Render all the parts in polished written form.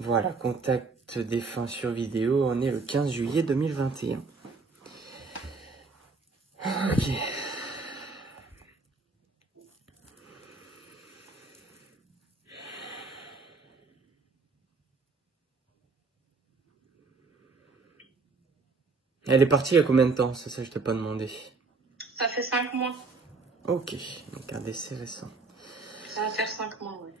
Voilà, contact défunt sur vidéo, on est le 15 juillet 2021. Ok. Elle est partie il y a combien de temps? C'est ça que je t'ai pas demandé. Ça fait 5 mois. Ok, donc un décès récent. Ça va faire 5 mois, oui.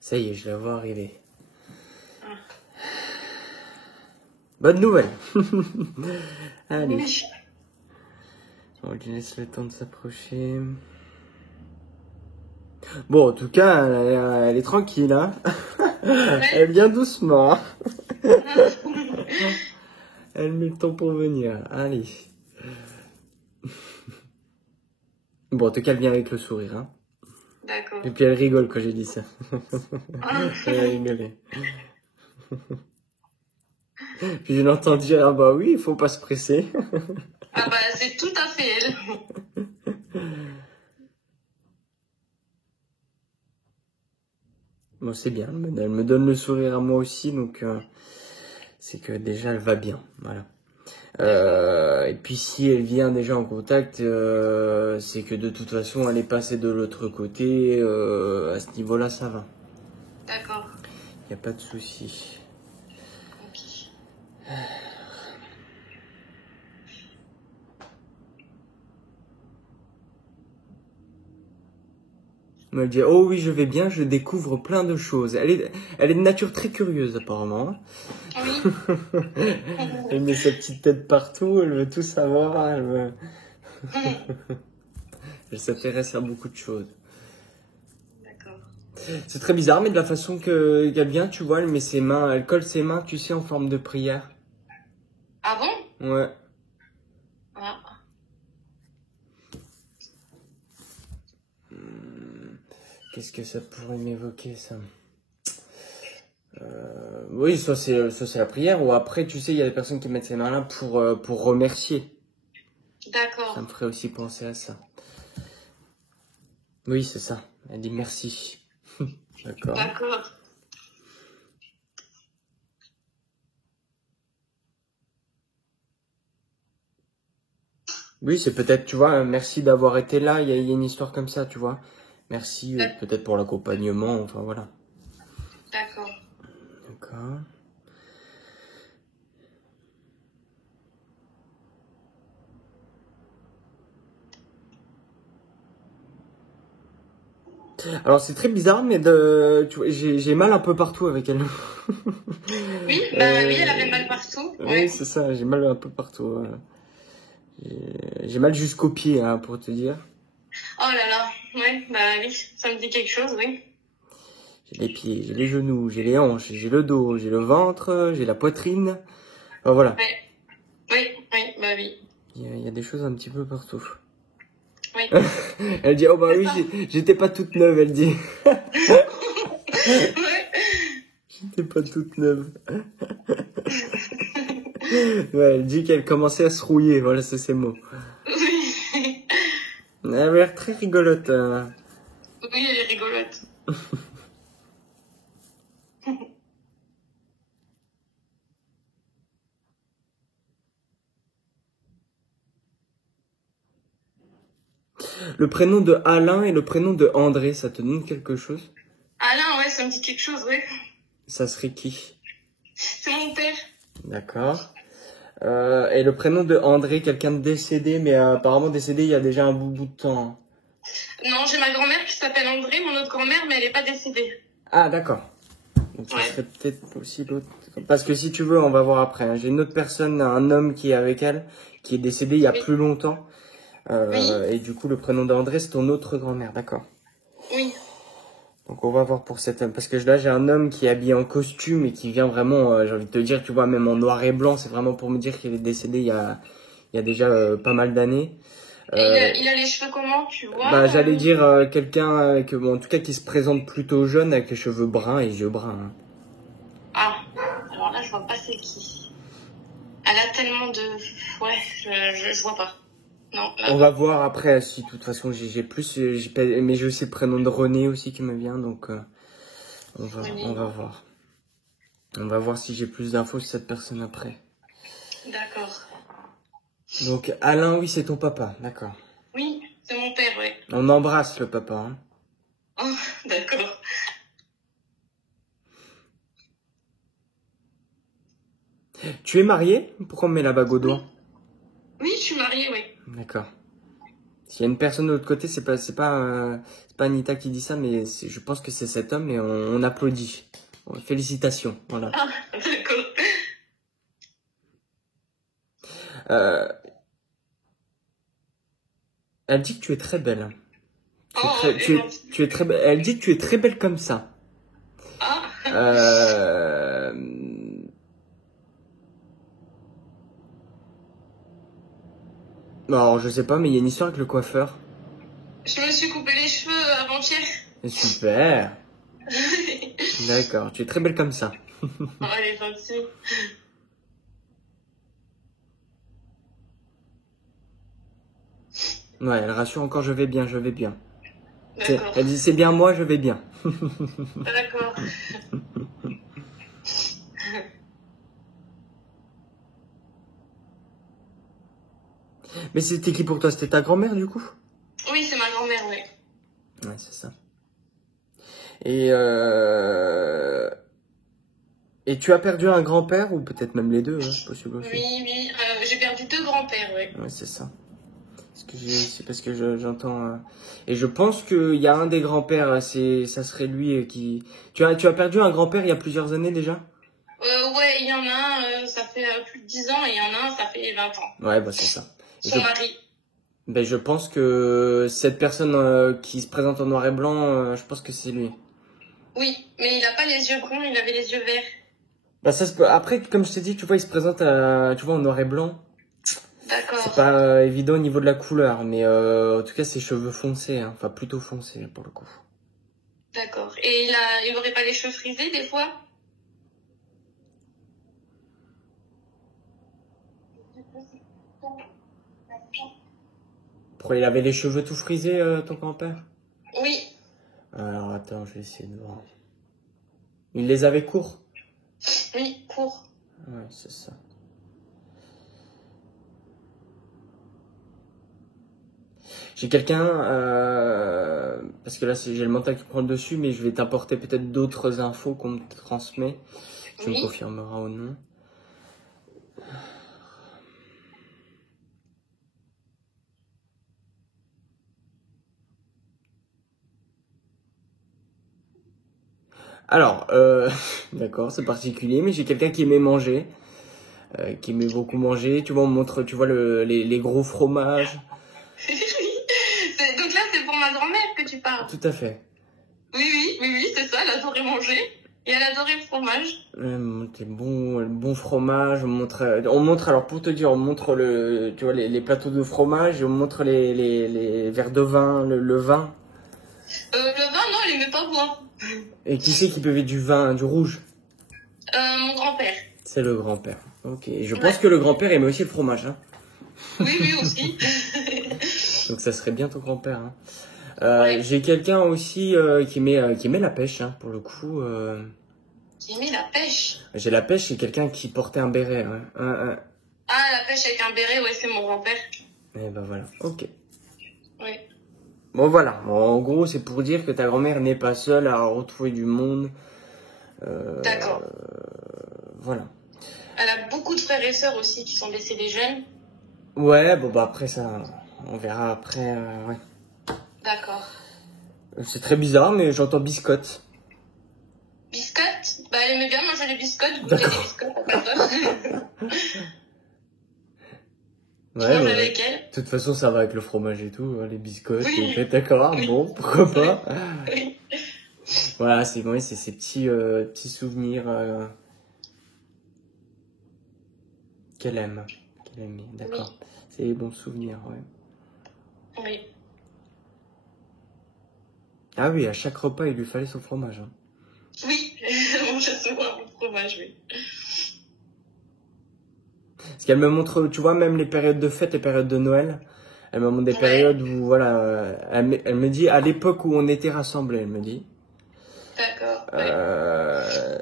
Ça y est, je la vois arriver. Bonne nouvelle. Allez. Oui. On lui laisse le temps de s'approcher. Bon, en tout cas, elle est tranquille, hein. Ouais. Elle vient doucement. Elle met le temps pour venir. Allez. Bon, en tout cas, elle vient avec le sourire, hein. D'accord. Et puis elle rigole quand j'ai dit ça. Elle a rigolé. Puis je l'entends dire, ah bah oui, il faut pas se presser. Ah bah c'est tout à fait elle. Bon, c'est bien, elle me donne le sourire à moi aussi, donc c'est que déjà elle va bien, voilà. Et puis si elle vient déjà en contact, c'est que de toute façon elle est passée de l'autre côté, à ce niveau-là ça va. D'accord. Y a pas de souci. Ok. Elle me dit, oh oui je vais bien, je découvre plein de choses. Elle est de nature très curieuse apparemment. Oui. Elle met sa petite tête partout, elle veut tout savoir, elle s'intéresse à beaucoup de choses. D'accord. C'est très bizarre, mais de la façon qu'elle vient, tu vois, elle met ses mains, elle colle ses mains, tu sais, en forme de prière. Ah bon? Ouais. Ah. Qu'est-ce que ça pourrait m'évoquer, ça? Oui, soit c'est la prière, ou après, tu sais, il y a des personnes qui mettent ces mains-là pour remercier. D'accord. Ça me ferait aussi penser à ça. Oui, c'est ça. Elle dit merci. D'accord. D'accord. Oui, c'est peut-être, tu vois, merci d'avoir été là, il y a une histoire comme ça, tu vois. Merci, peut-être pour l'accompagnement, enfin voilà. D'accord. D'accord. Alors c'est très bizarre, mais tu vois, j'ai mal un peu partout avec elle. Oui, bah oui, elle avait mal partout. Oui, Ouais. c'est ça, j'ai mal un peu partout. J'ai mal jusqu'aux pieds, hein, pour te dire. Oh là là. Ouais, bah oui, ça me dit quelque chose, oui. J'ai les pieds, j'ai les genoux, j'ai les hanches, j'ai le dos, j'ai le ventre, j'ai la poitrine. Enfin, voilà. Ouais. Oui, oui, bah oui. Il y a des choses un petit peu partout. Oui. Elle dit, oh bah C'est oui, ça. j'étais pas toute neuve, elle dit. Ouais. J'étais pas toute neuve. Ouais, elle dit qu'elle commençait à se rouiller, voilà, c'est ces mots. Oui. Elle avait l'air très rigolote. Oui, elle est rigolote. Le prénom de Alain et le prénom de André, ça te donne quelque chose? Alain, ouais, ça me dit quelque chose, oui. Ça serait qui? C'est mon père. D'accord. Et le prénom de André, quelqu'un de décédé, mais apparemment décédé il y a déjà un bout de temps. Non, j'ai ma grand-mère qui s'appelle André, mon autre grand-mère, mais elle est pas décédée. Ah, d'accord. Donc ça Ouais. serait peut-être aussi l'autre. Parce que si tu veux, on va voir après, hein. J'ai une autre personne, un homme qui est avec elle, qui est décédé il y a Oui. plus longtemps. Oui. Et du coup, le prénom d'André, c'est ton autre grand-mère, d'accord. Oui. Donc on va voir pour cet homme. Parce que là, j'ai un homme qui est habillé en costume et qui vient vraiment, j'ai envie de te dire, tu vois, même en noir et blanc, c'est vraiment pour me dire qu'il est décédé il y a déjà pas mal d'années. Et il a les cheveux comment, tu vois? Bah, j'allais dire quelqu'un avec, bon, en tout cas, qui se présente plutôt jeune avec les cheveux bruns et les yeux bruns. Hein. Ah, alors là, je vois pas c'est qui. Elle a tellement de... Ouais, je vois pas. Non, là. On va voir après si de toute façon j'ai plus, mais j'ai aussi le prénom de René aussi qui me vient, donc on va voir. On va voir si j'ai plus d'infos sur cette personne après. D'accord. Donc Alain, oui, c'est ton papa, d'accord. Oui, c'est mon père, ouais. On embrasse le papa. Hein. Oh, d'accord. Tu es marié? Pourquoi on me met la bague au doigt? Oui, je suis mariée, oui. D'accord. S'il y a une personne de l'autre côté, c'est pas Anita qui dit ça, mais je pense que c'est cet homme et on applaudit. Félicitations, voilà. Ah, d'accord. Elle dit que tu es très belle. Oh, Tu es très belle. Elle dit que tu es très belle comme ça. Ah, Alors, je sais pas, mais il y a une histoire avec le coiffeur. je me suis coupé les cheveux avant-hier. Super. D'accord, tu es très belle comme ça. Oh, elle est gentille. Ouais, elle rassure encore, je vais bien, je vais bien. D'accord. Elle dit, c'est bien moi, je vais bien. D'accord. Mais c'était qui pour toi? C'était ta grand-mère, du coup? Oui, c'est ma grand-mère, oui. Ouais, c'est ça. Et tu as perdu un grand-père, ou peut-être même les deux, hein, c'est possible aussi. Oui, j'ai perdu 2 grands-pères, oui. Ouais, c'est ça. C'est parce que j'entends... Et je pense qu'il y a un des grands-pères, ça serait lui qui... Tu as perdu un grand-père il y a plusieurs années déjà? Ouais, il y en a un, ça fait plus de 10 ans, et il y en a un, ça fait 20 ans. Ouais, bah c'est ça. Son mari. Ben, je pense que cette personne qui se présente en noir et blanc, je pense que c'est lui. Oui, mais il a pas les yeux bruns, il avait les yeux verts. Bah ça se peut. Après, comme je t'ai dit, tu vois, il se présente tu vois, en noir et blanc. D'accord. C'est pas évident au niveau de la couleur, mais en tout cas, ses cheveux foncés, hein. Enfin plutôt foncés pour le coup. D'accord. Et il aurait pas les cheveux frisés des fois? Pourquoi il avait les cheveux tout frisés, ton grand-père? Oui. Alors attends, je vais essayer de voir. Il les avait courts? Oui, court. Ouais, c'est ça. J'ai quelqu'un, parce que là j'ai le mental qui prend le dessus, mais je vais t'apporter peut-être d'autres infos qu'on me transmet. Tu me confirmeras ou non. Alors, d'accord, c'est particulier, mais j'ai quelqu'un qui aimait manger, qui aimait beaucoup manger. Tu vois, on montre, tu vois, les gros fromages. Oui. Donc là, c'est pour ma grand-mère que tu parles. Tout à fait. Oui, c'est ça, elle adorait manger. Et elle adorait le fromage. C'est bon, le bon fromage. On montre, alors pour te dire, on montre tu vois, les plateaux de fromage, et on montre les verres de vin, le vin. Le vin, non, elle aimait pas boire. Et qui c'est qui buvait du vin, du rouge? Mon grand-père. C'est le grand-père. Ok. Et je pense que le grand-père aimait aussi le fromage, hein. Oui, aussi. Donc ça serait bien ton grand-père, hein. Ouais. J'ai quelqu'un aussi qui aimait la pêche, hein, pour le coup. Qui aimait la pêche. J'ai la pêche et quelqu'un qui portait un béret. Ouais. Ah, la pêche avec un béret, ouais, c'est mon grand-père. Et ben voilà, ok. Oui. Bon voilà, en gros c'est pour dire que ta grand-mère n'est pas seule à retrouver du monde. D'accord. Voilà. Elle a beaucoup de frères et sœurs aussi qui sont décédés jeunes. Ouais, bon bah après ça, on verra après. Ouais. D'accord. C'est très bizarre, mais j'entends biscotte. Biscottes? Bah, elle aimait bien manger les biscottes, goûter des biscottes à personne. Ouais, Je mange avec elle. toute façon, ça va avec le fromage et tout, les biscottes. Oui. Et d'accord, Oui. bon, pourquoi pas. Oui. Voilà, c'est ouais, c'est ces petits souvenirs qu'elle aime. Qu'elle aime, d'accord. Oui. C'est les bons souvenirs, ouais. Oui. Ah oui, à chaque repas, il lui fallait son fromage. Hein. Oui. On mange souvent mon fromage, oui. Parce qu'elle me montre, tu vois, même les périodes de fête, les périodes de Noël, elle me montre des Ouais. périodes où, voilà, elle me dit, à l'époque où on était rassemblés, elle me dit, D'accord. Ouais. euh,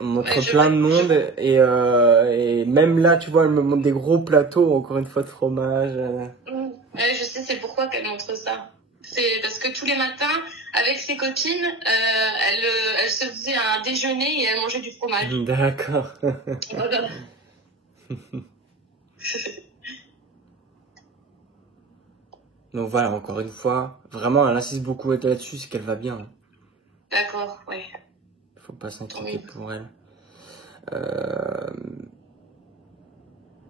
on Ouais, montre je plein vois. de monde, et même là, tu vois, elle me montre des gros plateaux, encore une fois, de fromage. Ouais, je sais, c'est pourquoi qu'elle montre ça. C'est parce que tous les matins, avec ses copines, elle se faisait un déjeuner et elle mangeait du fromage. D'accord. Voilà. Donc voilà, encore une fois, vraiment, elle insiste beaucoup là-dessus, c'est qu'elle va bien. Hein. D'accord, ouais. Faut pas s'inquiéter Oui. pour elle. Euh,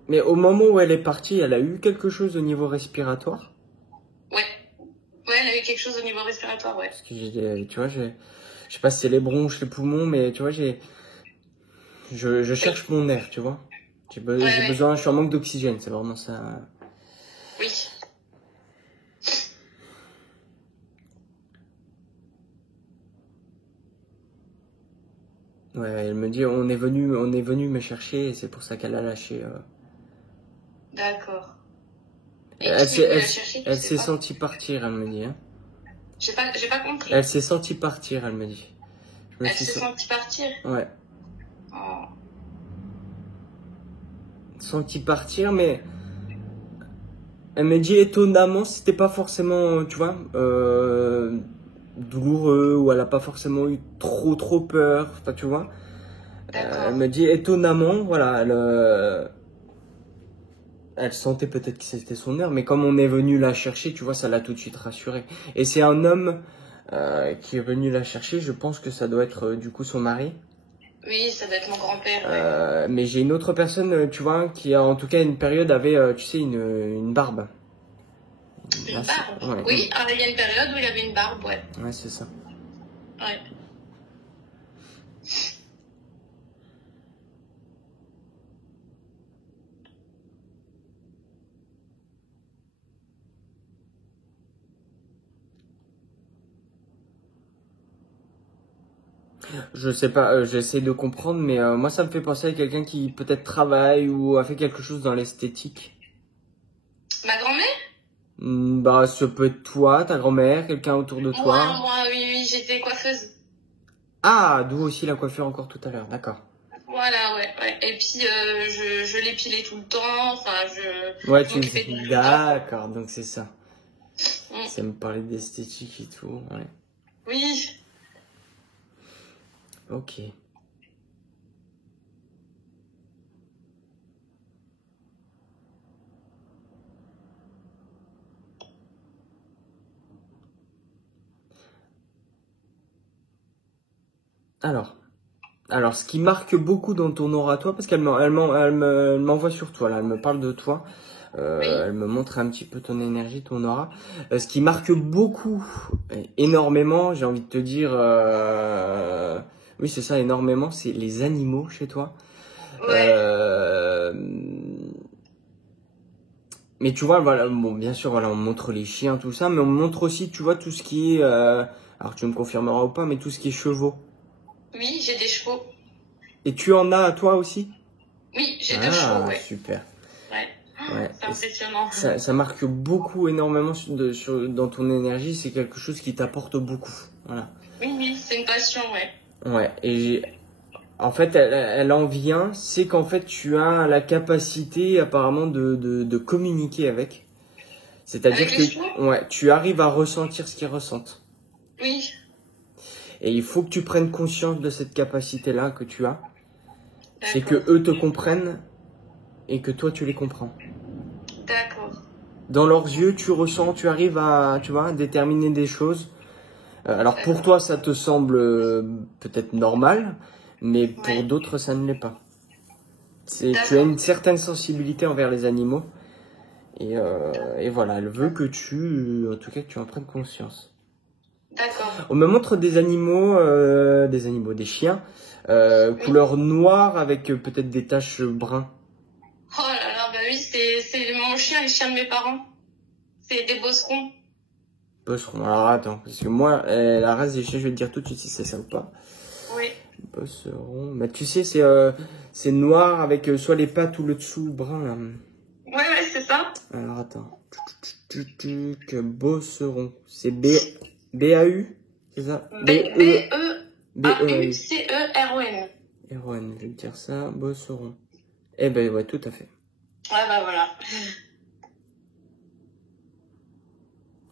Mais au moment où elle est partie, elle a eu quelque chose au niveau respiratoire. Ouais. Ouais, elle avait quelque chose au niveau respiratoire, ouais. Parce que tu vois, je sais pas si c'est les bronches, les poumons, mais tu vois, je Oui. cherche mon air, tu vois. Ouais, J'ai ouais. besoin, je suis en manque d'oxygène, c'est vraiment ça. Oui. Ouais, elle me dit, on est venu me chercher, et c'est pour ça qu'elle a lâché. D'accord. Et Elle qui s'est, est venu elle, la chercher, tu elle sais s'est pas? sentie partir, elle me dit. Hein. J'ai pas compris. Elle s'est sentie partir, elle me dit. Je me Elle suis s'est sen- sentie partir. Ouais, Oh. sentie partir, mais elle me dit étonnamment, c'était pas forcément, tu vois, douloureux ou elle a pas forcément eu trop peur, enfin, tu vois. Elle D'accord. me dit étonnamment, voilà, elle sentait peut-être que c'était son heure, mais comme on est venu la chercher, tu vois, ça l'a tout de suite rassurée. Et c'est un homme qui est venu la chercher, je pense que ça doit être du coup son mari. Oui, ça doit être mon grand-père, ouais. Mais j'ai une autre personne, tu vois, qui a en tout cas une période avait, tu sais, une barbe. Une barbe. Ouais, Oui, alors il y a une période où il avait une barbe, ouais. ouais, c'est ça. Ouais. Je sais pas, j'essaie de comprendre, mais moi ça me fait penser à quelqu'un qui peut-être travaille ou a fait quelque chose dans l'esthétique. Ma grand-mère? Bah, ça peut être toi, ta grand-mère, quelqu'un autour de toi. Moi, oui, j'étais coiffeuse. Ah, d'où aussi la coiffure encore tout à l'heure, d'accord. Voilà, ouais, ouais. Et puis, je l'épilais tout le temps. Enfin, Ouais, je m'occupais tout le temps. D'accord, donc c'est ça. Mm. Ça me parlait d'esthétique et tout, ouais. Oui. Ok. Alors, ce qui marque beaucoup dans ton aura, toi, parce elle m'envoie sur toi, là, elle me parle de toi, Oui. elle me montre un petit peu ton énergie, ton aura. Ce qui marque beaucoup, énormément, j'ai envie de te dire, oui, c'est ça, énormément, c'est les animaux chez toi. Ouais. Mais tu vois, voilà, bon, bien sûr, voilà, on montre les chiens, tout ça, mais on montre aussi, tu vois, tout ce qui est, alors tu me confirmeras ou pas, mais tout ce qui est chevaux. Oui, j'ai des chevaux. Et tu en as, toi aussi? Oui, j'ai 2 chevaux, ouais. Super. Ouais. Ouais. C'est impressionnant. Ça marque beaucoup énormément dans ton énergie, c'est quelque chose qui t'apporte beaucoup. Voilà. Oui, c'est une passion, ouais. Ouais, en fait, elle en vient, c'est qu'en fait, tu as la capacité apparemment de communiquer avec. C'est-à-dire Avec les que chevaux? ouais, tu arrives à ressentir ce qu'ils ressentent. Oui. Et il faut que tu prennes conscience de cette capacité-là que tu as. C'est que D'accord. eux te comprennent et que toi, tu les comprends. D'accord. Dans leurs yeux, tu ressens, tu arrives à, tu vois, déterminer des choses. Alors pour D'accord. toi, ça te semble peut-être normal, mais pour Ouais. d'autres, ça ne l'est pas. Tu as D'accord. une certaine sensibilité envers les animaux Et voilà, elle veut que en tout cas, que tu en prennes conscience. D'accord. On me montre des animaux, des chiens, couleur noire avec peut-être des taches bruns. Oh là là, bah oui, c'est mon chien, les chiens de mes parents. C'est des bosserons. Bosseron. Alors attends, parce que moi, la race des chiens, je vais te dire tout de suite si c'est ça ou pas. Oui. Bosseron. Bah tu sais, c'est noir avec soit les pattes ou le dessous brun là. Ouais, c'est ça. Alors attends. Bosseron. C'est B-A-U, c'est ça? B-E-A-U-C-E-R-O-N. R-O-N, je vais te dire ça. Bosseron. Eh ben ouais, tout à fait. Ouais, bah voilà.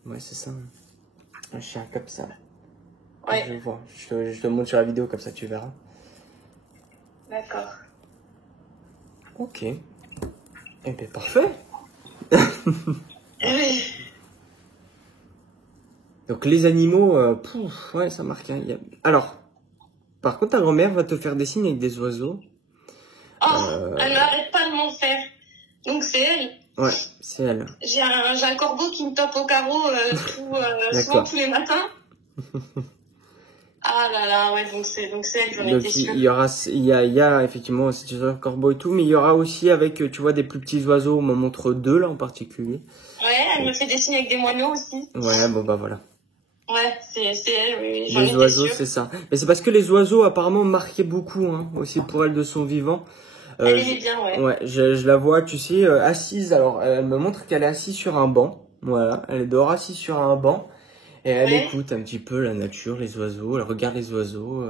Ouais, c'est ça. Un chien comme ça. Ouais. Je vois. Je te montre sur la vidéo comme ça, tu verras. D'accord. Ok. Eh ben parfait. Oui. Donc les animaux, ouais, ça marque. Hein. Alors, par contre, ta grand-mère va te faire des signes avec des oiseaux. Elle n'arrête pas de m'en faire. Donc c'est elle. Ouais, c'est elle. J'ai un corbeau qui me tape au carreau souvent tous les matins. Ah là là, ouais, donc c'est elle, j'en étais sûre. Il y a effectivement, c'est un corbeau et tout, mais il y aura aussi avec, tu vois, des plus petits oiseaux. On m'en montre deux là en particulier. Ouais, elle me fait des signes avec des moineaux aussi. Ouais, bon bah voilà. Ouais, c'est elle, oui, j'en Les étais oiseaux, sûre. c'est ça. Mais c'est parce que les oiseaux apparemment marquaient beaucoup, hein, aussi pour elle de son vivant. Elle est bien, ouais. Ouais, je la vois, tu sais, assise. Alors, elle me montre qu'elle est assise sur un banc. Voilà, elle est dehors assise sur un banc. Et elle écoute un petit peu la nature, les oiseaux. Elle regarde les oiseaux.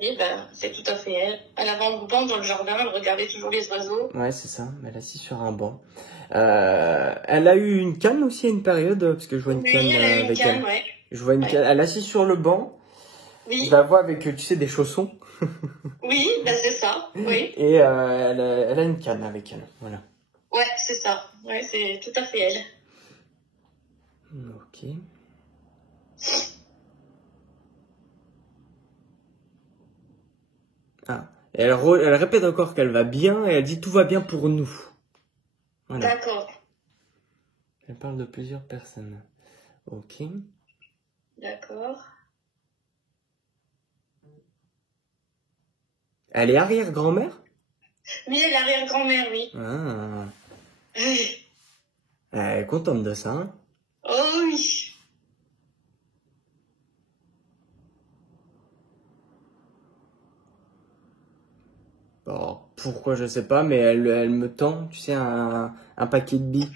Oui, ben, c'est tout à fait elle. Elle avait un banc dans le jardin, elle regardait toujours les oiseaux. Ouais, c'est ça. Elle est assise sur un banc. Elle a eu une canne aussi à une période, parce que je vois une canne elle a eu une avec canne, elle. ouais. Je vois une canne. Elle est assise sur le banc. Oui. Je la vois avec, tu sais, des chaussons. Oui, ben c'est ça, oui. Et elle a une canne avec elle, voilà. Ouais, c'est ça. Ouais, c'est tout à fait elle. Ok. Ah. Et elle répète encore qu'elle va bien et elle dit tout va bien pour nous. Voilà. D'accord. Elle parle de plusieurs personnes. Ok. D'accord. Elle est arrière-grand-mère? Oui, elle est arrière-grand-mère, oui. Ah. Elle est contente de ça, hein? Oh oui. Bon, pourquoi je sais pas, mais elle me tend, tu sais, un paquet de billes.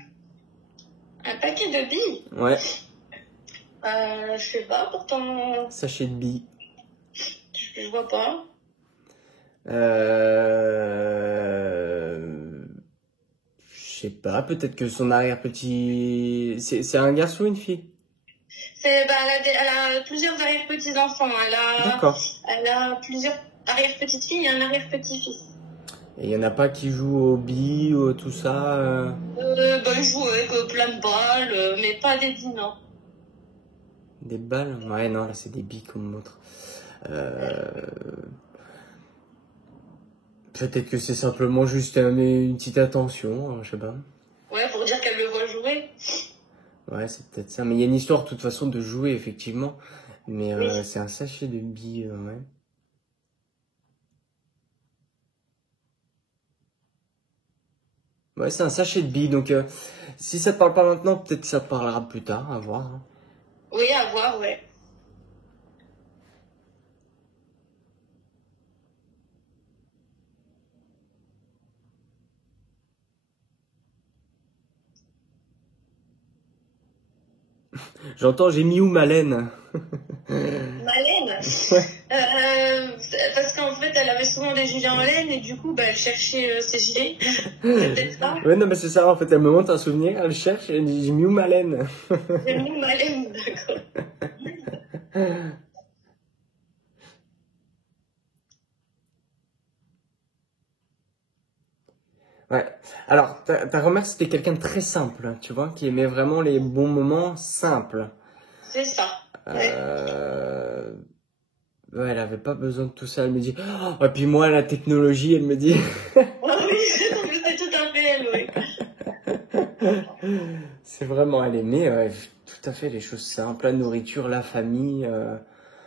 Un paquet de billes? Ouais. Je sais pas, pourtant. Sachet de billes. Je vois pas. Je sais pas, peut-être que son arrière-petit... C'est un garçon ou une fille? Elle a plusieurs arrière-petits-enfants. D'accord. Elle a plusieurs arrière-petites-filles et un arrière-petit-fils. Et il y en a pas qui jouent aux billes ou tout ça Ils jouent avec plein de balles, mais pas des billes, non. Des balles? Ouais, non, là c'est des billes qu'on me montre. Peut-être que c'est simplement juste une petite attention, je sais pas. Ouais, pour dire qu'elle le voit jouer. Ouais, c'est peut-être ça. Mais il y a une histoire, de toute façon, de jouer, effectivement. Mais Oui. c'est un sachet de billes, ouais. Ouais, c'est un sachet de billes. Donc, si ça te parle pas maintenant, peut-être que ça te parlera plus tard, à voir. Hein. Oui, à voir, ouais. J'entends, j'ai mis où ma laine? Malène. Ouais. Parce qu'en fait, elle avait souvent des gilets en laine et du coup, elle cherchait ses gilets. C'est peut-être ça. Ouais, non, mais c'est ça, en fait, elle me montre un souvenir, elle cherche, et elle dit, j'ai mis où ma laine? J'ai mis Malène, d'accord. Ouais. Alors, ta grand-mère, c'était quelqu'un de très simple, tu vois, qui aimait vraiment les bons moments simples. C'est ça. Ouais. Ouais, elle avait pas besoin de tout ça. Elle me dit, oh, et puis moi, la technologie, elle me dit. Oui, c'est tout à fait elle, oui. C'est vraiment elle aimait tout à fait les choses simples, la nourriture, la famille.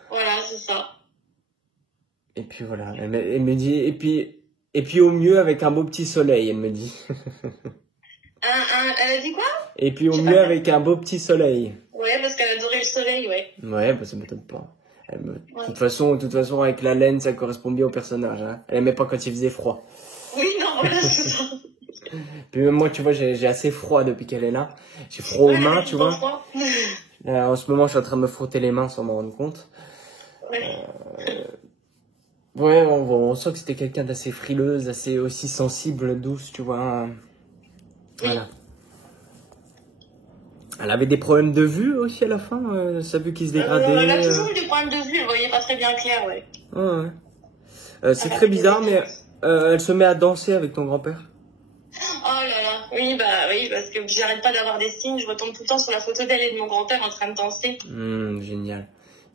Voilà, c'est ça. Et puis voilà, elle me dit et puis au mieux avec un beau petit soleil, elle me dit. Elle a dit quoi? Et puis au J'ai mieux pas avec un beau petit soleil. Ouais, parce qu'elle adorait le soleil, ouais. Ouais, bah ça m'étonne pas. Ouais. De toute façon, avec la laine, ça correspond bien au personnage. Hein. Elle aimait pas quand il faisait froid. Oui, non, voilà, c'est ça. Puis même moi, tu vois, j'ai assez froid depuis qu'elle est là. J'ai froid aux mains, tu vois. Froid. Là, en ce moment, je suis en train de me frotter les mains sans m'en rendre compte. Ouais. Ouais, on sent que c'était quelqu'un d'assez frileuse, assez aussi sensible, douce, tu vois. Hein. Voilà. Elle avait des problèmes de vue aussi à la fin, sa vue qui se dégradait. Elle a toujours eu des problèmes de vue, elle voyait pas très bien clair, ouais. Ouais. C'est très bizarre, mais elle se met à danser avec ton grand-père. Oh là là, oui, parce que j'arrête pas d'avoir des signes, je retombe tout le temps sur la photo d'elle et de mon grand-père en train de danser. Génial.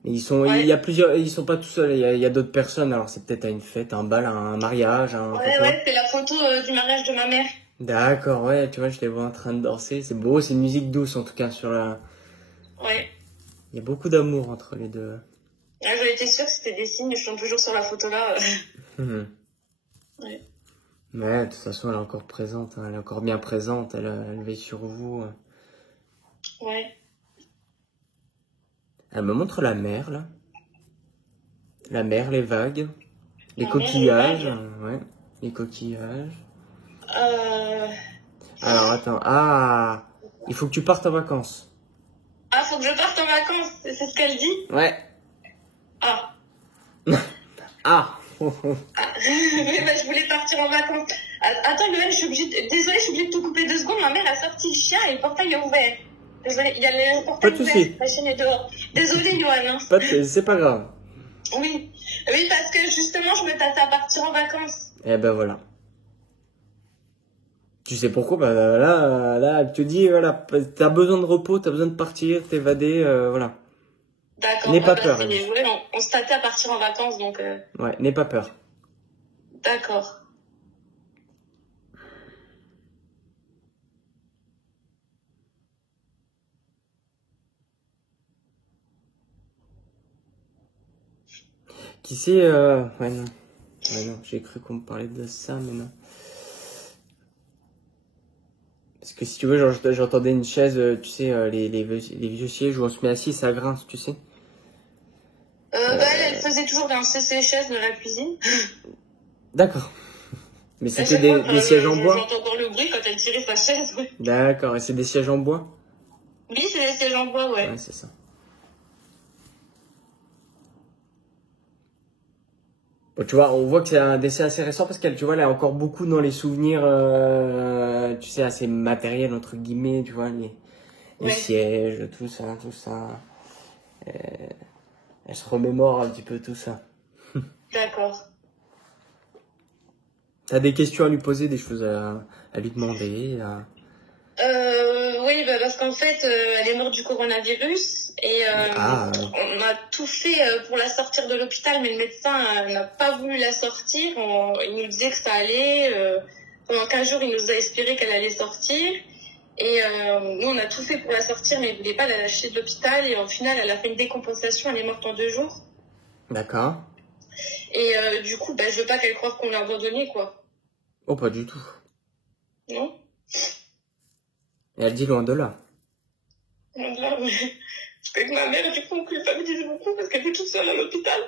Mais il y a plusieurs, ils sont pas tout seuls, il y a d'autres personnes, alors c'est peut-être à une fête, un bal, un mariage, Ouais, c'est la photo du mariage de ma mère. D'accord, ouais, tu vois, je les vois en train de danser, c'est beau, c'est une musique douce en tout cas sur la... Ouais. Il y a beaucoup d'amour entre les deux. Ah, j'avais été sûre que c'était des signes, je tombe toujours sur la photo là. Ouais. Mais de toute façon, elle est encore présente, hein, elle est encore bien présente, elle veille sur vous. Ouais. Elle me montre la mer, là. La mer, les vagues, les La coquillages, mer, les vagues. ouais, les coquillages. Euh... Alors, attends, il faut que tu partes en vacances. Ah, faut que je parte en vacances, c'est ce qu'elle dit? Ouais. Ah. Ah. Oui, je voulais partir en vacances. Attends, Lohan, désolée, je suis obligée de te couper 2 secondes. Ma mère a sorti le chien et le portail est ouvert. Désolée, il y a le portail Pas de ouvert. soucis. La chienne est dehors. Désolée, Lohan. Hein. C'est pas grave. Oui, parce que justement, je me tâtais à partir en vacances. Eh ben voilà. Tu sais pourquoi? Bah là, elle te dit, voilà, t'as besoin de repos, t'as besoin de partir, t'évader, voilà. D'accord. N'aie pas peur. Ouais, on se tâtait à partir en vacances, donc... Ouais, n'aie pas peur. D'accord. Qui sait, ouais non, j'ai cru qu'on me parlait de ça, mais non. Parce que si tu veux, genre, j'entendais une chaise, tu sais, les vieux sièges où on se met assis, ça grince, tu sais. Elle faisait toujours grincer ses chaises de la cuisine. D'accord. Mais c'était des sièges en bois? J'entends encore le bruit quand elle tirait sa chaise, ouais. D'accord, et c'est des sièges en bois? Oui, c'est des sièges en bois, ouais. Ouais, c'est ça. Bon, tu vois, on voit que c'est un décès assez récent parce qu'elle, tu vois, elle est encore beaucoup dans les souvenirs, tu sais, assez matériels, entre guillemets, tu vois, les sièges, tout ça. Elle se remémore un petit peu tout ça. D'accord. T'as des questions à lui poser, des choses à lui demander Oui, parce qu'en fait, elle est morte du coronavirus et on a tout fait pour la sortir de l'hôpital, mais le médecin n'a pas voulu la sortir. Il nous disait que ça allait. Pendant 15 jours, il nous a espéré qu'elle allait sortir. Et nous, on a tout fait pour la sortir, mais il voulait pas la lâcher de l'hôpital. Et au final, elle a fait une décompensation, elle est morte en 2 jours. D'accord. Et du coup, je veux pas qu'elle croie qu'on l'a abandonnée, quoi. Oh, pas du tout. Non? Et elle dit loin de là. Loin de là, oui. Parce que ma mère, du coup, on culpabilise beaucoup parce qu'elle était toute seule à l'hôpital.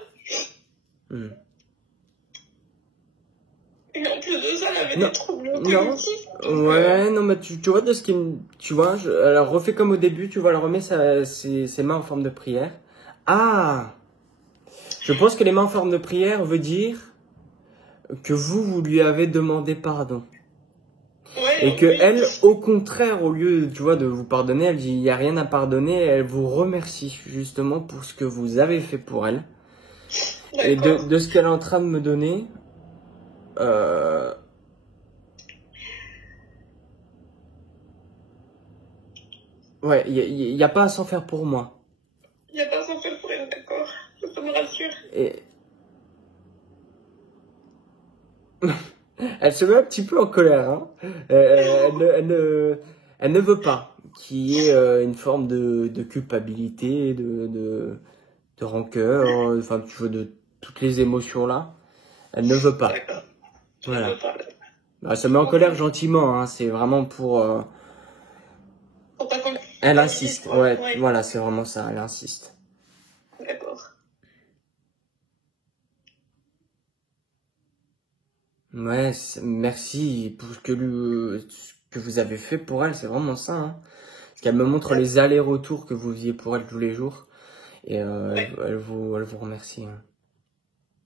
Et en plus de ça, elle avait des troubles cognitifs. Ouais, non, mais tu vois, de ce qui me... Tu vois, elle refait comme au début, tu vois, elle remet ses mains en forme de prière. Ah! Je pense que les mains en forme de prière veut dire que vous lui avez demandé pardon. Ouais, et que elle, au contraire, au lieu, tu vois, de vous pardonner, elle dit, il n'y a rien à pardonner, elle vous remercie justement pour ce que vous avez fait pour elle. Et de ce qu'elle est en train de me donner, ouais, il y a pas à s'en faire pour moi. Il n'y a pas à s'en faire pour elle, d'accord. Ça me rassure. Et... elle se met un petit peu en colère, hein. Elle elle ne veut pas qu'il y ait une forme de culpabilité, de rancœur, enfin, tu veux, de toutes les émotions là. Elle ne veut pas. D'accord. Voilà. Bah, ça met en colère gentiment, hein. C'est vraiment pour. Elle insiste. Ouais, voilà, c'est vraiment ça. Elle insiste. D'accord. Ouais, merci pour ce que vous avez fait pour elle. C'est vraiment ça, hein. Parce qu'elle me montre les allers-retours que vous faisiez pour elle tous les jours. Et elle vous remercie, hein.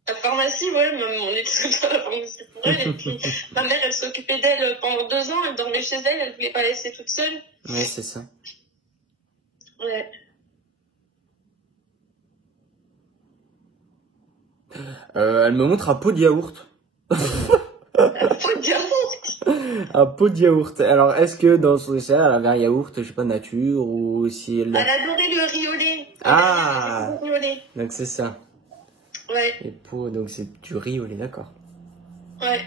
La pharmacie, ouais, on était tout le temps à la pharmacie pour elle. Et puis, ma mère, elle s'occupait d'elle pendant 2 ans. Elle dormait chez elle. Elle voulait pas la laisser toute seule. Ouais, c'est ça. Ouais. Elle me montre un pot de yaourt. Un pot de yaourt. Un pot de yaourt. Alors, est-ce que dans son dessert, elle avait un yaourt, je sais pas, nature, ou si elle... Elle adorait le riz au lait. Ah! Le riz au lait. Donc c'est ça. Ouais. Les pots, donc c'est du riz au lait, d'accord. Ouais.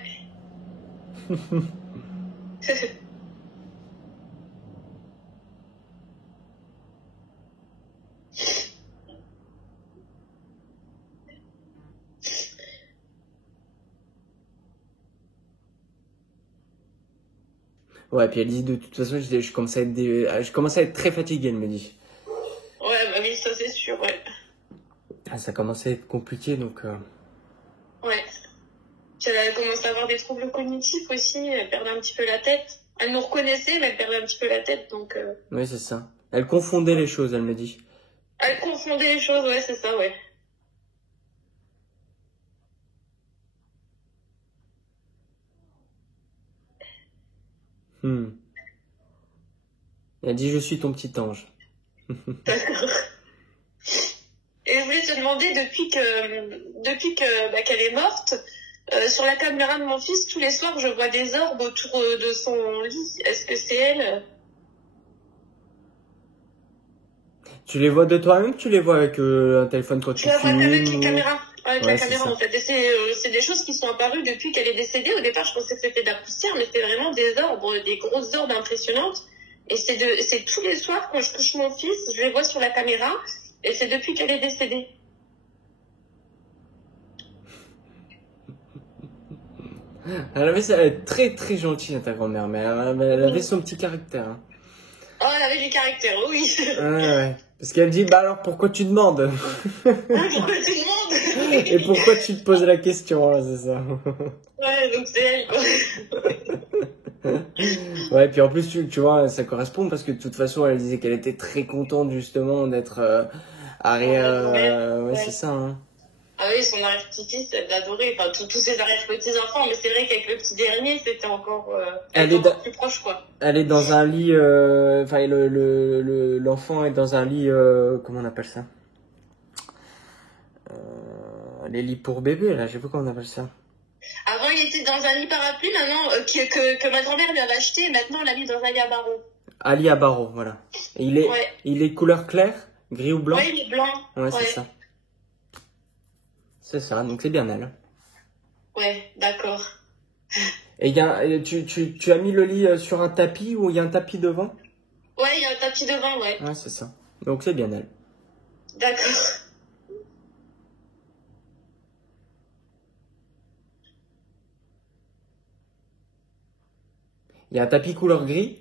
Ouais, puis elle dit de toute façon, je commence à être très fatigué, elle me dit. Ouais, bah oui, ça c'est sûr, ouais. Ah, ça commence à être compliqué, donc... Ouais. Puis elle a commencé à avoir des troubles cognitifs aussi, elle perdait un petit peu la tête. Elle nous reconnaissait, mais elle perdait un petit peu la tête, donc... Oui, c'est ça. Elle confondait les choses, elle me dit. Elle confondait les choses, ouais, c'est ça, ouais. Elle dit, je suis ton petit ange. D'accord. Et je voulais te demander, qu'elle est morte, sur la caméra de mon fils, tous les soirs, je vois des orbes autour de son lit. Est-ce que c'est elle? Tu les vois de toi-même, tu les vois avec un téléphone quand tu Je la vois filmes avec les caméras. Avec Ouais, la c'est caméra, ça. en fait. Et c'est des choses qui sont apparues depuis qu'elle est décédée. Au départ, je pensais que c'était de la poussière, mais c'est vraiment des orbes, des grosses orbes impressionnantes. Et c'est tous les soirs, quand je couche mon fils, je les vois sur la caméra. Et c'est depuis qu'elle est décédée. Elle est très très gentille, ta grand-mère, mais elle avait son petit caractère. Hein. Oh, elle avait du caractère, oui. Ouais. Parce qu'elle dit, bah alors pourquoi tu demandes? Pourquoi tu demandes? Et pourquoi tu te poses la question, là, c'est ça. Ouais, donc c'est elle, quoi. Ouais, puis en plus, tu vois, ça correspond parce que de toute façon, elle disait qu'elle était très contente justement d'être arrière. Ouais, c'est ça. Hein. Ah oui, son arrière-petit-fils, elle l'adorait. Enfin, tous ses arrière-petits-enfants. Mais c'est vrai qu'avec le petit dernier, c'était encore, plus proche, quoi. Elle est dans un lit. Enfin, l'enfant est dans un lit. Comment on appelle ça? Les lits pour bébé, là. Je sais pas comment on appelle ça. Avant, il était dans un lit parapluie, maintenant, que ma grand-mère lui avait acheté, et maintenant, on l'a mis dans un lit à barreaux. Un lit à barreaux, voilà. Et il est couleur claire, gris ou blanc? Ouais, il est blanc. Ouais, c'est ça. C'est ça, donc c'est bien elle. Ouais, d'accord. Et tu as mis le lit sur un tapis ou il y a un tapis devant? Ouais, il y a un tapis devant, ouais. Ouais, c'est ça. Donc c'est bien elle. D'accord. Il y a un tapis couleur gris?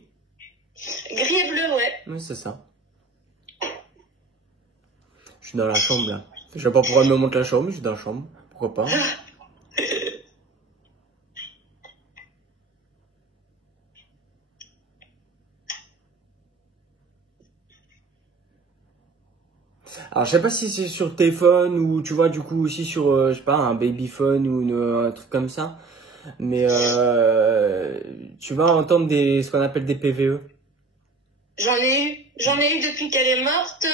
Gris et bleu, ouais. Oui, c'est ça. Je suis dans la chambre, là. Je sais pas pourquoi elle me montre la chambre, mais je suis dans la chambre. Pourquoi pas? Alors, je sais pas si c'est sur le téléphone ou tu vois, du coup, aussi sur, je sais pas, un babyphone ou un truc comme ça. Mais tu vas entendre ce qu'on appelle des PVE. J'en ai eu depuis qu'elle est morte.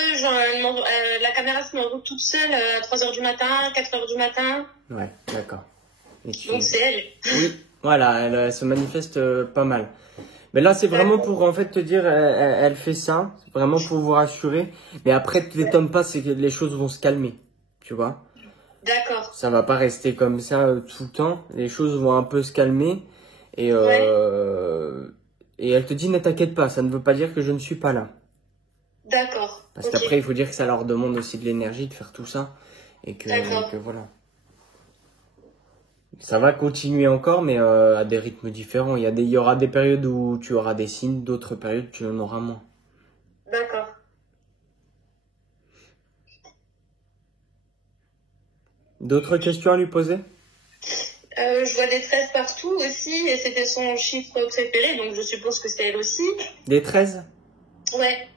La caméra se m'enroule toute seule à 3h du matin, 4h du matin. Ouais, d'accord. Donc c'est elle. Oui, voilà, elle se manifeste pas mal. Mais là, c'est vraiment pour en fait te dire, elle fait ça, c'est vraiment pour vous rassurer. Mais après, ne t'étonne pas, c'est que les choses vont se calmer, tu vois. D'accord. Ça va pas rester comme ça tout le temps. Les choses vont un peu se calmer et Et elle te dit, ne t'inquiète pas, ça ne veut pas dire que je ne suis pas là. D'accord. Parce qu'après, il faut dire que ça leur demande aussi de l'énergie de faire tout ça. Et que voilà. Ça va continuer encore, mais à des rythmes différents. Il y aura des périodes où tu auras des signes, d'autres périodes où tu en auras moins. D'accord. D'autres questions à lui poser? Je vois des 13 partout aussi, et c'était son chiffre préféré, donc je suppose que c'est elle aussi. Des 13? Ouais.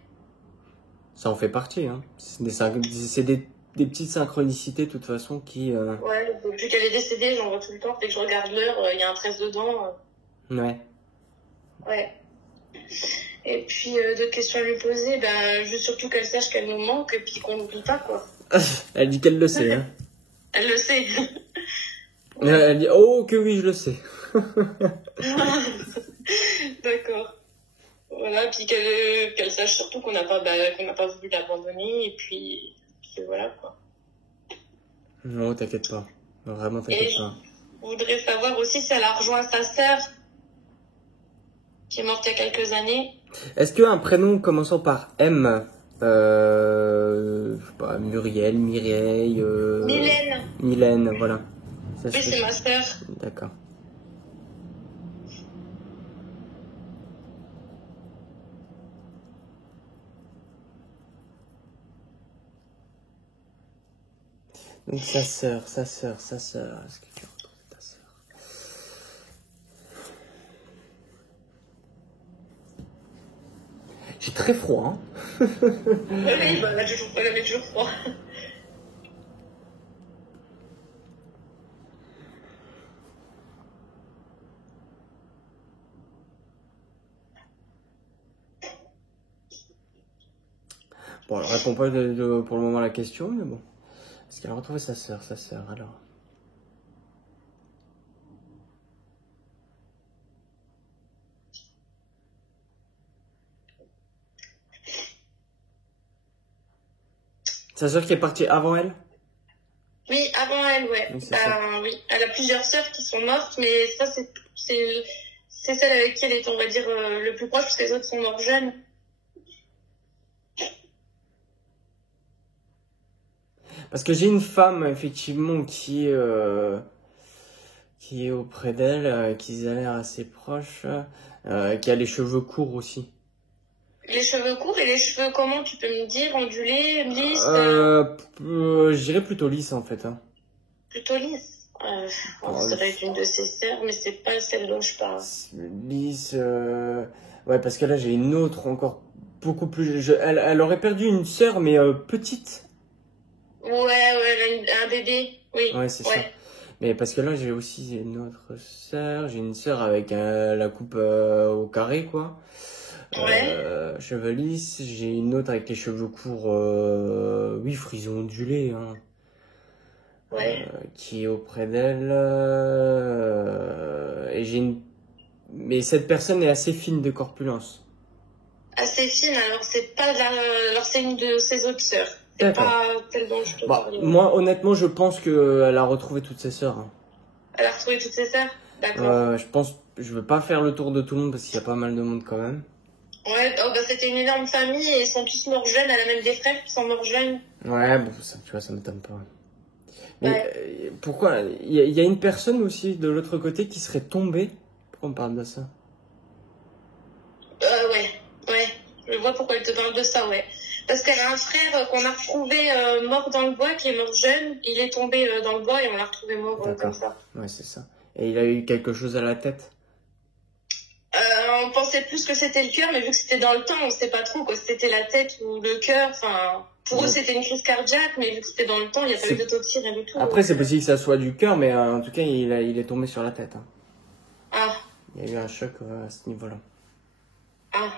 Ça en fait partie, hein. C'est des petites synchronicités, de toute façon, qui... Ouais, depuis qu'elle est décédée, j'en vois tout le temps. Dès que je regarde l'heure, il y a un 13 dedans. Ouais. Ouais. Et puis, d'autres questions à lui poser, ben, je veux surtout qu'elle sache qu'elle nous manque, et puis qu'on n'oublie pas, quoi. Elle dit qu'elle le sait, hein. Elle le sait. Elle dit, oh, que oui, je le sais. D'accord. Voilà, puis qu'elle sache surtout qu'on n'a pas voulu l'abandonner, et puis voilà, quoi. Non, t'inquiète pas. Vraiment, t'inquiète pas. Je voudrais savoir aussi si elle a rejoint sa sœur, qui est morte il y a quelques années. Est-ce qu'un prénom commençant par M, je sais pas, Muriel, Mireille, Mylène, voilà. Ça, oui, c'est ma sœur. D'accord. Donc sa sœur. Est-ce que tu retrouves ta sœur? J'ai très froid, hein. Oui, bah, elle avait toujours froid. Bon, elle répond pas pour le moment à la question, mais bon. Est-ce qu'elle a retrouvé sa sœur, alors? Sa sœur qui est partie avant elle? Oui, avant elle, ouais. Oui, oui. Elle a plusieurs sœurs qui sont mortes, mais ça, c'est celle avec qui elle est, on va dire, le plus proche, parce que les autres sont morts jeunes. Parce que j'ai une femme, effectivement, qui est auprès d'elle, qui a l'air assez proche, qui a les cheveux courts aussi. Les cheveux courts et les cheveux, comment tu peux me dire? Ondulés, lisses? Je dirais plutôt lisse, en fait. Hein. Plutôt lisse? Ça doit être une de ses sœurs, mais c'est pas celle dont je parle. Lisse, ouais, parce que là, j'ai une autre encore beaucoup plus... Elle aurait perdu une sœur, mais petite. Ouais, elle a un bébé, oui. Ouais, c'est ça. Mais parce que là, j'ai aussi une autre sœur. J'ai une sœur avec la coupe au carré, quoi. Cheveux lisses. J'ai une autre avec les cheveux courts, oui, frisons ondulés, hein. Qui est auprès d'elle. Mais cette personne est assez fine de corpulence. Assez fine, alors c'est pas alors c'est une de ses autres sœurs. C'est pas celle dont je te parlais. Moi, honnêtement, je pense qu'elle a retrouvé toutes ses sœurs. Hein. Elle a retrouvé toutes ses sœurs? D'accord. Je veux pas faire le tour de tout le monde parce qu'il y a pas mal de monde quand même. Ouais, c'était une énorme famille et ils sont tous morts jeunes. Elle a même des frères qui sont morts jeunes. Ouais, bon, ça, tu vois, ça m'étonne pas. Mais pourquoi? Il y a une personne aussi de l'autre côté qui serait tombée. Pourquoi on parle de ça? Ouais. Je vois pourquoi elle te parle de ça, ouais. Parce qu'elle a un frère qu'on a retrouvé mort dans le bois, qui est mort jeune. Il est tombé dans le bois et on l'a retrouvé mort comme ça. Ouais, c'est ça. Et il a eu quelque chose à la tête? On pensait plus que c'était le cœur, mais vu que c'était dans le temps, on sait pas trop quoi. C'était la tête ou le cœur. Enfin, pour eux, c'était une crise cardiaque, mais vu que c'était dans le temps, il n'y a pas eu d'autopsie, rien du tout. Après, c'est possible que ça soit du cœur, mais en tout cas, il est tombé sur la tête. Hein. Ah. Il y a eu un choc à ce niveau-là. Ah.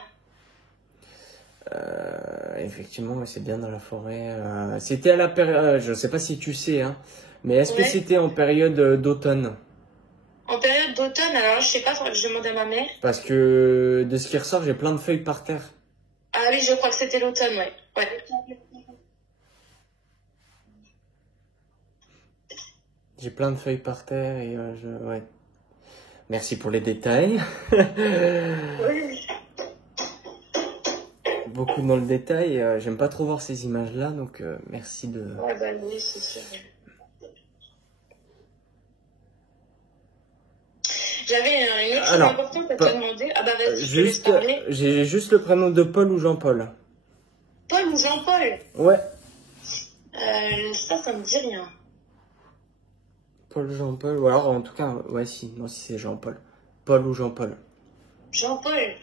Effectivement, c'est bien dans la forêt. C'était à la période, je sais pas si tu sais, hein, mais est-ce que c'était en période d'automne? En période d'automne, alors je sais pas, faudrait que je demande à ma mère. Parce que de ce qui ressort, j'ai plein de feuilles par terre. Ah oui, je crois que c'était l'automne, ouais. J'ai plein de feuilles par terre et ouais. Merci pour les détails. Oui. beaucoup dans le détail. J'aime pas trop voir ces images-là, donc merci de... Ouais, bah oui, c'est sûr. J'avais une autre chose importante à te demander. Ah bah vas-y, je te laisse parler. J'ai juste le prénom de Paul ou Jean-Paul. Paul ou Jean-Paul? Ouais. Ça me dit rien. Paul, Jean-Paul, ou alors en tout cas, ouais, si c'est Jean-Paul. Paul ou Jean-Paul. Jean-Paul.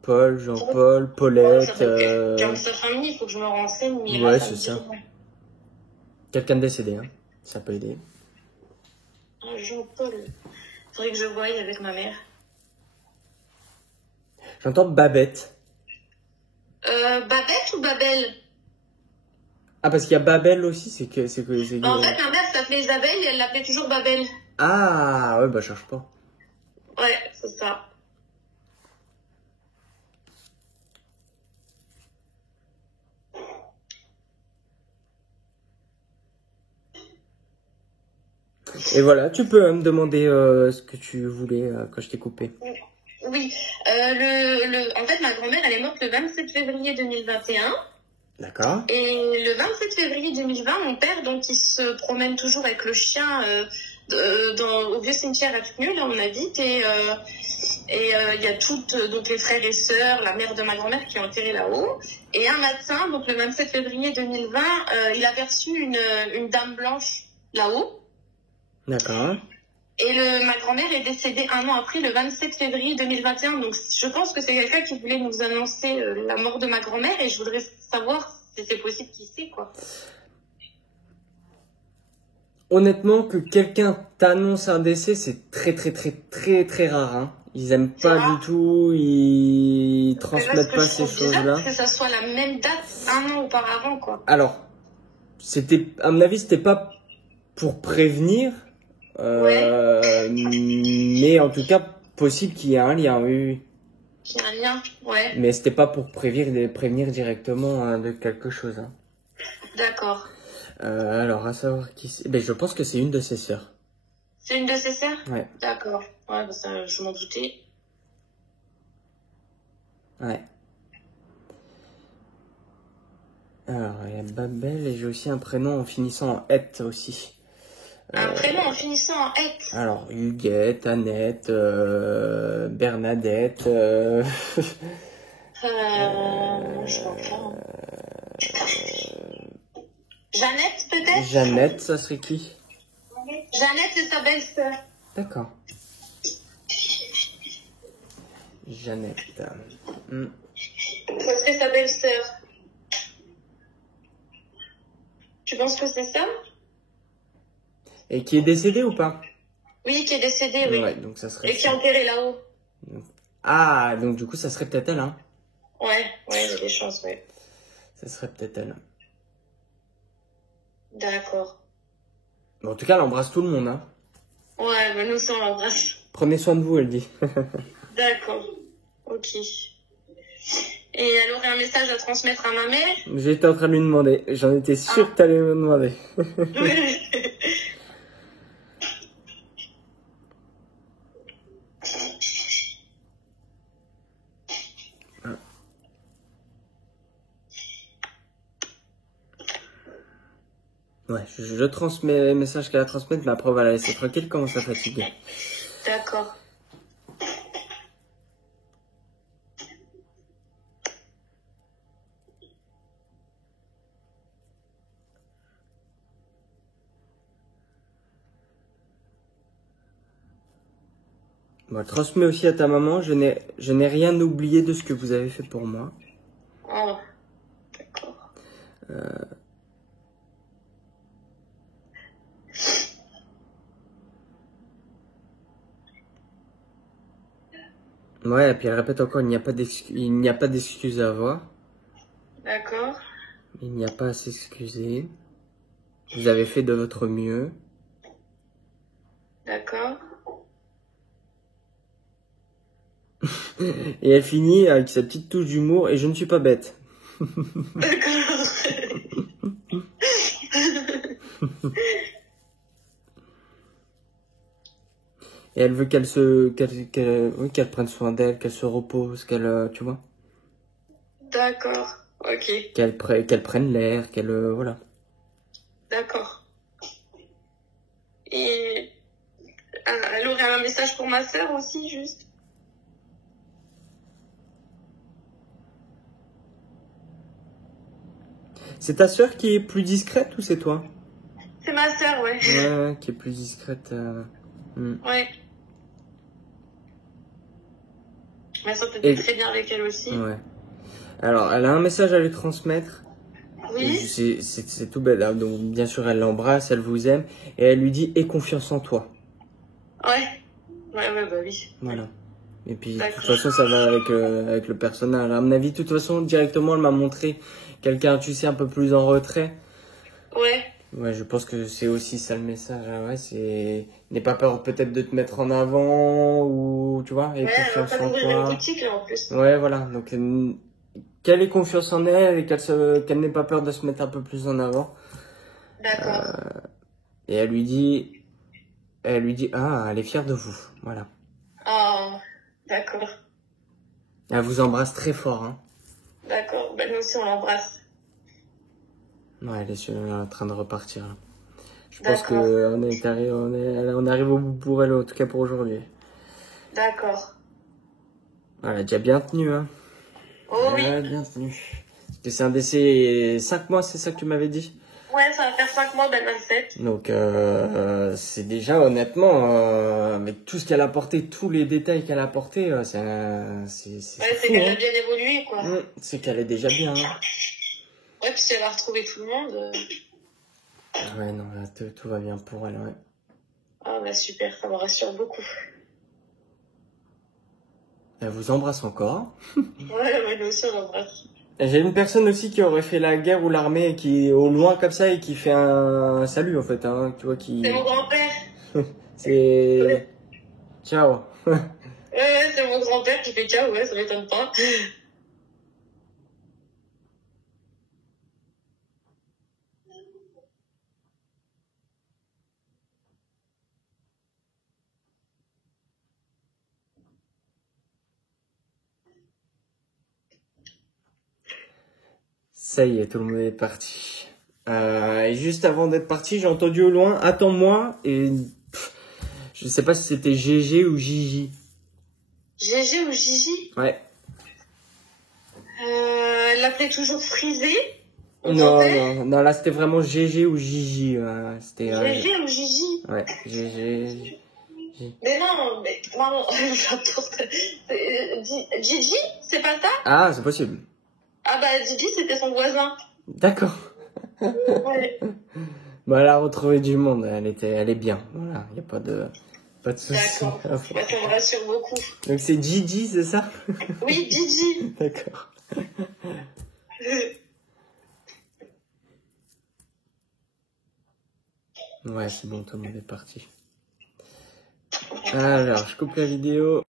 Paul, Jean-Paul, Paulette. Comme sa famille, il faut que je me renseigne. Mais ouais, là, c'est ça. Quelqu'un de décédé, hein. Ça peut aider. Ah, Jean-Paul. Faudrait que je voie avec ma mère. J'entends Babette. Babette ou Babel? Ah, parce qu'il y a Babel aussi, c'est que... En fait, ma mère s'appelait Isabelle et elle l'appelait toujours Babel. Ah, ouais, bah cherche pas. Ouais, c'est ça. Et voilà, tu peux me demander ce que tu voulais quand je t'ai coupé. Oui, en fait, ma grand-mère, elle est morte le 27 février 2021. D'accord. Et le 27 février 2020, mon père, donc, il se promène toujours avec le chien au vieux cimetière à Tucnu, là où on habite. Et il y a toutes donc les frères et sœurs, la mère de ma grand-mère qui est enterrée là-haut. Et un matin, donc le 27 février 2020, il a aperçu une dame blanche là-haut. D'accord. Et ma grand-mère est décédée un an après, le 27 février 2021. Donc, je pense que c'est quelqu'un qui voulait nous annoncer la mort de ma grand-mère. Et je voudrais savoir si c'est possible qui c'est, quoi. Honnêtement, que quelqu'un t'annonce un décès, c'est très, très, très, très, très rare. Hein. Ils aiment pas du tout, ils transmettent pas ces choses-là. Que ça soit la même date un an auparavant, quoi. Alors, à mon avis, c'était pas pour prévenir. Mais en tout cas, possible qu'il y ait un lien, oui. Qu'il y ait un lien, ouais. Mais c'était pas pour prévenir directement de quelque chose. Hein. D'accord. Alors, à savoir qui c'est... Ben, je pense que c'est une de ses sœurs. C'est une de ses sœurs? Ouais. D'accord. Ouais, bah ça, je m'en doutais. Ouais. Alors, il y a Babel et j'ai aussi un prénom en finissant en «ette» aussi. Un prénom en finissant en «ette». Alors, Huguette, Annette, Bernadette. Je crois pas. Jeannette, peut-être? Jeannette, ça serait qui? Jeannette, c'est sa belle-sœur. D'accord. Jeannette. Ça serait sa belle-sœur. Tu penses que c'est ça? Et qui est décédée ou pas? Oui, qui est décédée, oui. Ouais, donc ça serait... Et qui est enterrée là-haut. Ah, donc du coup, ça serait peut-être elle, hein? Ouais, il y a des chances, ouais. Ça serait peut-être elle. D'accord. Bon, en tout cas, elle embrasse tout le monde, hein? Ouais, bah nous aussi, on l'embrasse. Prenez soin de vous, elle dit. D'accord. Ok. Et elle aurait un message à transmettre à ma mère? J'étais en train de lui demander. J'en étais sûr que t'allais me demander. Ouais, je transmets les messages qu'elle a transmettre, mais après on va la laisser tranquille, commence à fatiguer. D'accord. Bon, transmets aussi à ta maman, je n'ai rien oublié de ce que vous avez fait pour moi. Oh, d'accord. Ouais, et puis elle répète encore, il n'y a pas d'excuses à avoir. D'accord. Il n'y a pas à s'excuser. Vous avez fait de votre mieux. D'accord. Et elle finit avec sa petite touche d'humour, et je ne suis pas bête. D'accord. Et elle veut qu'elle prenne soin d'elle, qu'elle se repose, tu vois. D'accord. Ok. Qu'elle prenne l'air, qu'elle voilà. D'accord. Et elle aurait un message pour ma sœur aussi, juste. C'est ta sœur qui est plus discrète ou c'est toi? C'est ma sœur, ouais. Ouais, qui est plus discrète. Ouais. Ma sœur t'était très bien avec elle aussi. Ouais. Alors, elle a un message à lui transmettre. Oui. C'est tout bête. Hein. Donc, bien sûr, elle l'embrasse, elle vous aime. Et elle lui dit, aie confiance en toi. Ouais. Ouais, bah oui. Voilà. Et puis, de toute façon, ça va avec le personnage. À mon avis, de toute façon, directement, elle m'a montré quelqu'un, tu sais, un peu plus en retrait. Ouais. Ouais, je pense que c'est aussi ça le message. Hein. Ouais, c'est... N'aie pas peur peut-être de te mettre en avant ou, tu vois, aie confiance en toi. Ouais, elle va pas ouvrir une boutique, là, en plus. Ouais, voilà. Donc, qu'elle ait confiance en elle et qu'elle n'ait pas peur de se mettre un peu plus en avant. D'accord. Et elle lui dit, ah, elle est fière de vous. Voilà. Oh, d'accord. Elle vous embrasse très fort, hein. D'accord. Bah, nous aussi, on l'embrasse. Ouais, elle est en train de repartir. Là. Je pense on arrive au bout pour elle, en tout cas pour aujourd'hui. D'accord. Elle a déjà bien tenu, hein. Oh oui. Elle a bien tenu. C'est un décès 5 mois, c'est ça que tu m'avais dit? Ouais, ça va faire 5 mois, ben 27. Donc, c'est déjà, honnêtement, avec tout ce qu'elle a apporté, tous les détails qu'elle a apporté, c'est c'est qu'elle a bien évolué, quoi. C'est qu'elle est déjà bien. Hein. Ouais, puis si elle va retrouver tout le monde. Ouais, non, là, tout va bien pour elle, ouais. Ah, bah super, ça me rassure beaucoup. Elle vous embrasse encore. Ouais, nous aussi, on l'embrasse. J'ai une personne aussi qui aurait fait la guerre ou l'armée, qui est au loin comme ça et qui fait un salut, en fait, hein, tu vois, qui... C'est mon grand-père. C'est... Ciao. Ouais, c'est mon grand-père qui fait ciao, ouais, ça m'étonne pas. Ça y est, tout le monde est parti. Et juste avant d'être parti, j'ai entendu au loin, attends-moi, et je sais pas si c'était GG ou Gigi. GG ou Gigi? Ouais. Elle l'appelait toujours Frisé? Non, là c'était vraiment GG ou Gigi. C'était, GG ou Gigi? Ouais, GG. Mais non, Gigi, c'est pas ça? Ah, c'est possible. Ah bah Gigi, c'était son voisin. D'accord. Ouais. Bah, elle a retrouvé du monde, elle est bien. Voilà, y a pas de soucis. D'accord. Bah, ça me rassure beaucoup. Donc c'est Gigi, c'est ça? Oui, Gigi. D'accord. Ouais, c'est bon, tout le monde est parti. Alors, je coupe la vidéo.